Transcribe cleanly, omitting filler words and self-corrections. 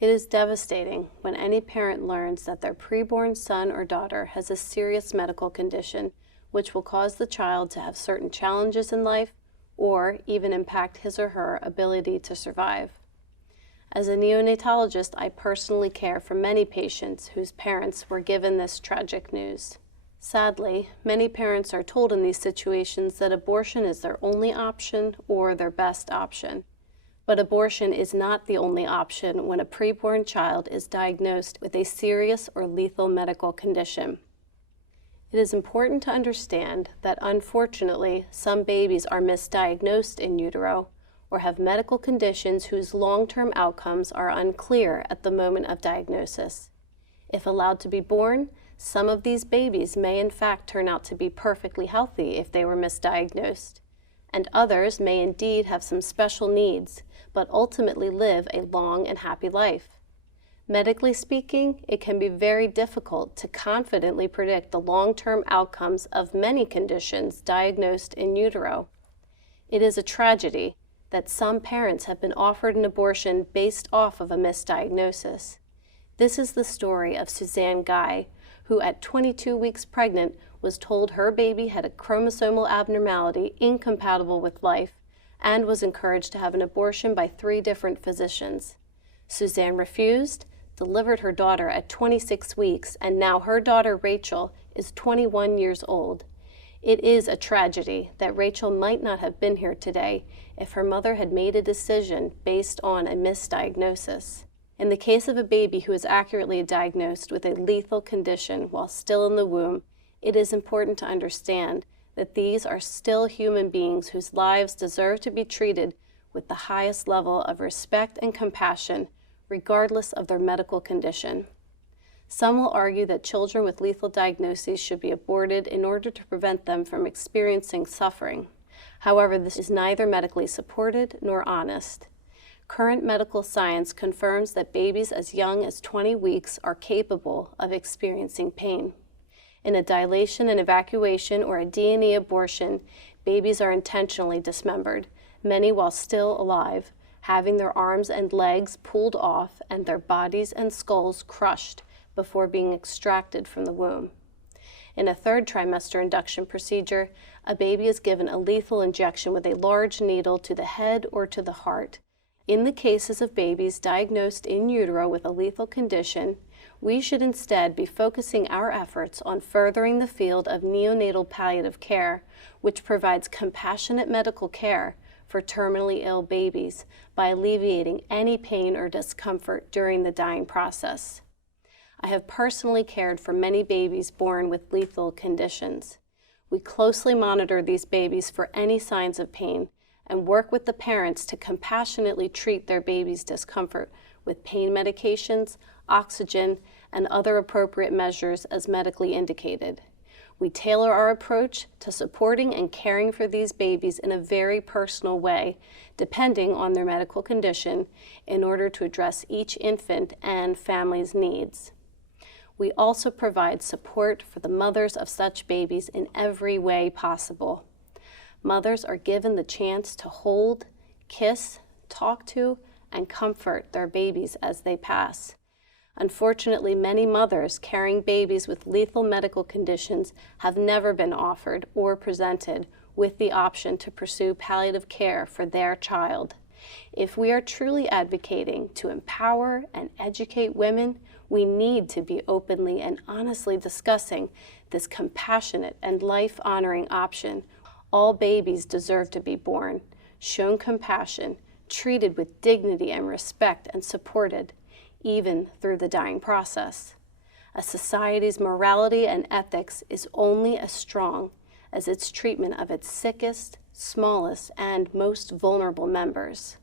It is devastating when any parent learns that their preborn son or daughter has a serious medical condition which will cause the child to have certain challenges in life or even impact his or her ability to survive. As a neonatologist, I personally care for many patients whose parents were given this tragic news. Sadly, many parents are told in these situations that abortion is their only option or their best option. But abortion is not the only option when a preborn child is diagnosed with a serious or lethal medical condition. It is important to understand that unfortunately, some babies are misdiagnosed in utero or have medical conditions whose long-term outcomes are unclear at the moment of diagnosis. If allowed to be born, some of these babies may in fact turn out to be perfectly healthy if they were misdiagnosed, and others may indeed have some special needs, but ultimately live a long and happy life. Medically speaking, it can be very difficult to confidently predict the long-term outcomes of many conditions diagnosed in utero. It is a tragedy that some parents have been offered an abortion based off of a misdiagnosis. This is the story of Suzanne Guy, who at 22 weeks pregnant was told her baby had a chromosomal abnormality incompatible with life and was encouraged to have an abortion by 3 different physicians. Suzanne refused, delivered her daughter at 26 weeks, and now her daughter Rachel is 21 years old. It is a tragedy that Rachel might not have been here today if her mother had made a decision based on a misdiagnosis. In the case of a baby who is accurately diagnosed with a lethal condition while still in the womb, it is important to understand that these are still human beings whose lives deserve to be treated with the highest level of respect and compassion, regardless of their medical condition. Some will argue that children with lethal diagnoses should be aborted in order to prevent them from experiencing suffering. However, this is neither medically supported nor honest. Current medical science confirms that babies as young as 20 weeks are capable of experiencing pain. In a dilation and evacuation or a D&E abortion, babies are intentionally dismembered, many while still alive, having their arms and legs pulled off and their bodies and skulls crushed before being extracted from the womb. In a 3rd trimester induction procedure, a baby is given a lethal injection with a large needle to the head or to the heart. In the cases of babies diagnosed in utero with a lethal condition, we should instead be focusing our efforts on furthering the field of neonatal palliative care, which provides compassionate medical care for terminally ill babies by alleviating any pain or discomfort during the dying process. I have personally cared for many babies born with lethal conditions. We closely monitor these babies for any signs of pain and work with the parents to compassionately treat their baby's discomfort with pain medications, oxygen, and other appropriate measures as medically indicated. We tailor our approach to supporting and caring for these babies in a very personal way, depending on their medical condition, in order to address each infant and family's needs. We also provide support for the mothers of such babies in every way possible. Mothers are given the chance to hold, kiss, talk to, and comfort their babies as they pass. Unfortunately, many mothers carrying babies with lethal medical conditions have never been offered or presented with the option to pursue palliative care for their child. If we are truly advocating to empower and educate women, we need to be openly and honestly discussing this compassionate and life-honoring option. All babies deserve to be born, shown compassion, treated with dignity and respect, and supported, even through the dying process. A society's morality and ethics is only as strong as its treatment of its sickest, smallest, and most vulnerable members.